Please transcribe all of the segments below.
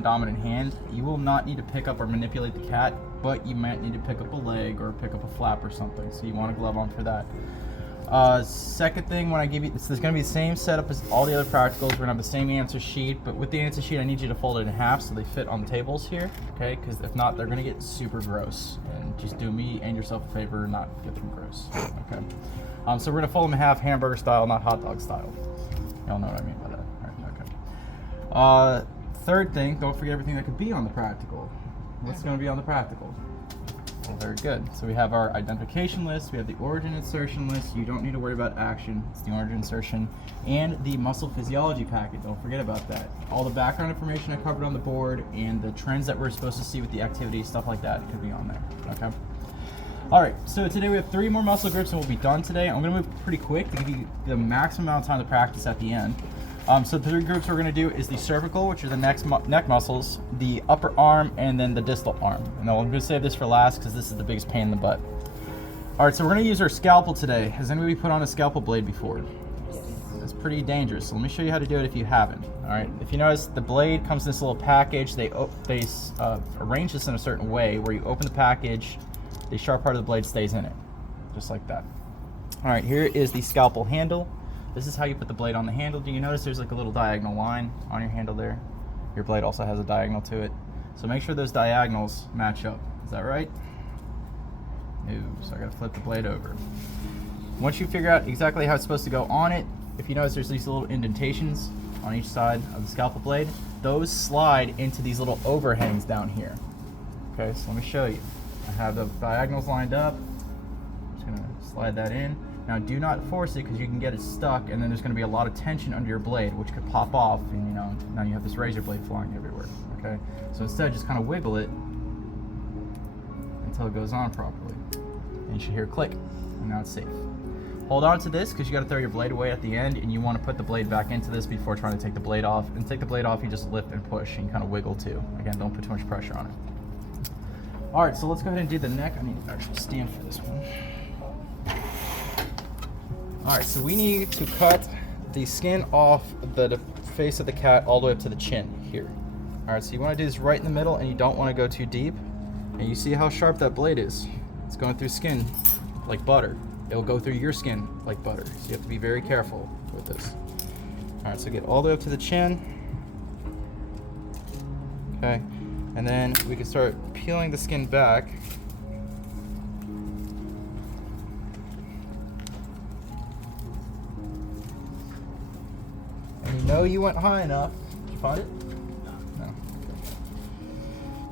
dominant hand, you will not need to pick up or manipulate the cat, but you might need to pick up a leg or pick up a flap or something. So you want a glove on for that. Second thing, when I give you, there's going to be the same setup as all the other practicals. We're going to have the same answer sheet, but with the answer sheet, I need you to fold it in half so they fit on the tables here, okay? Because if not, they're going to get super gross. And just do me and yourself a favor and not get them gross, okay? So we're going to fold them in half, hamburger style, not hot dog style. Y'all know what I mean by that, right? Okay. Third thing, don't forget everything that could be on the practical. What's going to be on the practical? Well, very good. So we have our identification list, we have the origin insertion list. You don't need to worry about action, it's the origin insertion, and the muscle physiology packet. Don't forget about that. All the background information I covered on the board and the trends that we're supposed to see with the activity, stuff like that could be on there, okay? All right, so today we have 3 more muscle groups and we'll be done today. I'm gonna move pretty quick to give you the maximum amount of time to practice at the end. So the 3 groups we're going to do is the cervical, which are the neck muscles, the upper arm, and then the distal arm. And I'm going to save this for last because this is the biggest pain in the butt. All right, so we're going to use our scalpel today. Has anybody put on a scalpel blade before? It's pretty dangerous. So let me show you how to do it if you haven't. All right, if you notice, the blade comes in this little package. They arrange this in a certain way where you open the package, the sharp part of the blade stays in it, just like that. All right, here is the scalpel handle. This is how you put the blade on the handle. Do you notice there's like a little diagonal line on your handle there? Your blade also has a diagonal to it. So make sure those diagonals match up. Is that right? No, so I gotta flip the blade over. Once you figure out exactly how it's supposed to go on it, if you notice there's these little indentations on each side of the scalpel blade, those slide into these little overhangs down here. Okay, so let me show you. I have the diagonals lined up. I'm just gonna slide that in. Now do not force it because you can get it stuck and then there's going to be a lot of tension under your blade which could pop off and now you have this razor blade flying everywhere, okay? So instead just kind of wiggle it until it goes on properly. And you should hear a click and now it's safe. Hold on to this because you got to throw your blade away at the end and you want to put the blade back into this before trying to take the blade off. And take the blade off, you just lift and push and kind of wiggle too. Again, don't put too much pressure on it. All right, so let's go ahead and do the neck. I need to actually stand for this one. All right, so we need to cut the skin off the face of the cat all the way up to the chin here. All right, so you want to do this right in the middle and you don't want to go too deep. And you see how sharp that blade is. It's going through skin like butter. It'll go through your skin like butter. So you have to be very careful with this. All right, so get all the way up to the chin. Okay, and then we can start peeling the skin back. You know you went high enough. Did you find it? No. Okay.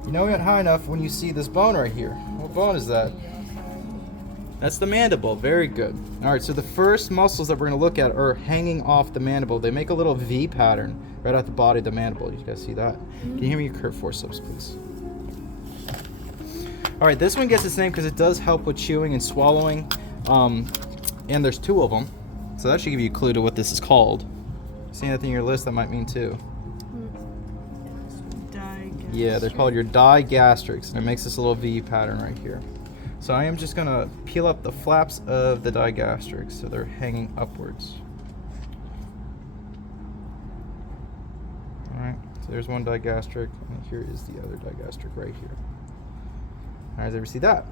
You know you went high enough when you see this bone right here. What bone is that? That's the mandible. Very good. All right, so the first muscles that we're going to look at are hanging off the mandible. They make a little V pattern right at the body of the mandible. You guys see that? Can you hear me curve forceps, please? All right, this one gets its name because it does help with chewing and swallowing. And there's 2 of them. So that should give you a clue to what this is called. See anything in your list that might mean 2? Yeah, they're called your digastrics, and it makes this little V pattern right here. So I am just gonna peel up the flaps of the digastrics so they're hanging upwards. All right, so there's one digastric, and here is the other digastric right here. All right, ever see that?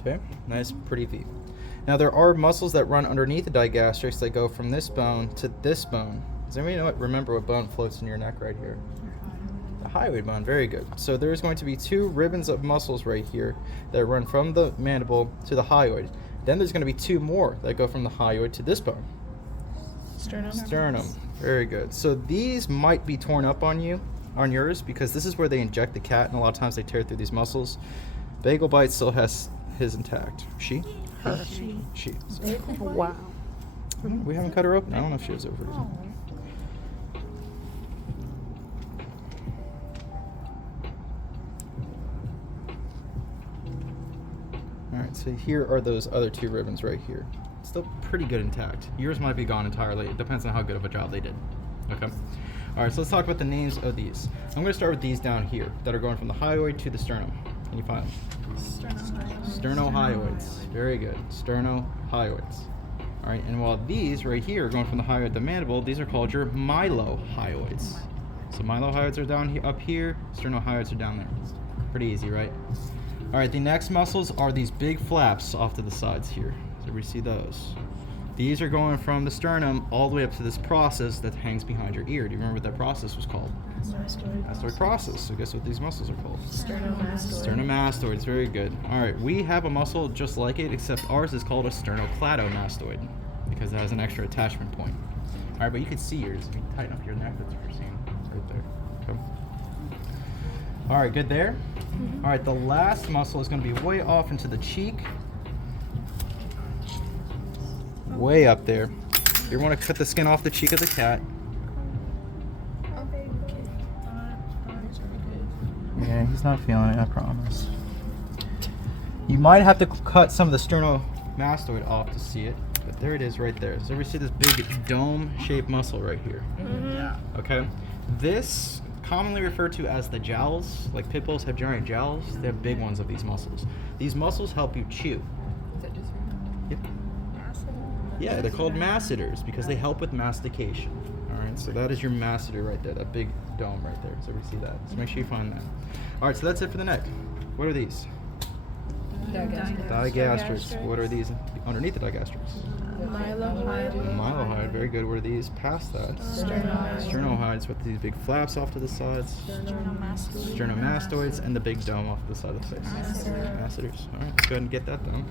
Okay, nice, pretty V. Now there are muscles that run underneath the digastrics that go from this bone to this bone. Does anybody remember what bone floats in your neck right here? The hyoid bone, very good. So there's going to be 2 ribbons of muscles right here that run from the mandible to the hyoid. Then there's going to be 2 more that go from the hyoid to this bone. Sternum. Very good. So these might be torn up on yours because this is where they inject the cat and a lot of times they tear through these muscles. Bagel Bite still has his intact. She. So. Wow. We haven't cut her open. I don't know if she was over here. All right, so here are those other 2 ribbons right here. Still pretty good intact. Yours might be gone entirely. It depends on how good of a job they did. Okay. All right, so let's talk about the names of these. I'm going to start with these down here that are going from the hyoid to the sternum. Can you find them? Sternohyoids. Very good. Sternohyoids. All All right, and while these right here are going from the hyoid to the mandible, these are called your mylohyoids. So mylohyoids are down here, up here, sternohyoids are down there. Pretty easy, right? All right, the next muscles are these big flaps off to the sides here. So we see those. These are going from the sternum all the way up to this process that hangs behind your ear. Do you remember what that process was called? Mastoid process. So guess what these muscles are called? Sternomastoids. Very good. All right, we have a muscle just like it, except ours is called a sternocleidomastoid because it has an extra attachment point. All right, but you can see yours. If you tighten up your neck, that's what you're seeing. It's right there. Okay. All right, good there? All right, the last muscle is going to be way off into the cheek. Way up there. You want to cut the skin off the cheek of the cat. Yeah, he's not feeling it, I promise. You might have to cut some of the sternomastoid off to see it, but there it is right there. So we see this big dome-shaped muscle right here. Yeah. Okay. This, commonly referred to as the jowls, like pit bulls have giant jowls, they have big ones of these muscles. These muscles help you chew. Is that just Yep. Yeah, they're called masseters because they help with mastication. All right, so that is your masseter right there, that big dome right there. So we see that. So make sure you find that. All right, so that's it for the neck. What are these? Digastrics. What are these underneath the digastrics? Mylohyoid. Very good. What are these past that? Sternohyoids with these big flaps off to the sides. Sternomastoids and the big dome off to the side of the face. Masseters. All right, let's go ahead and get that done.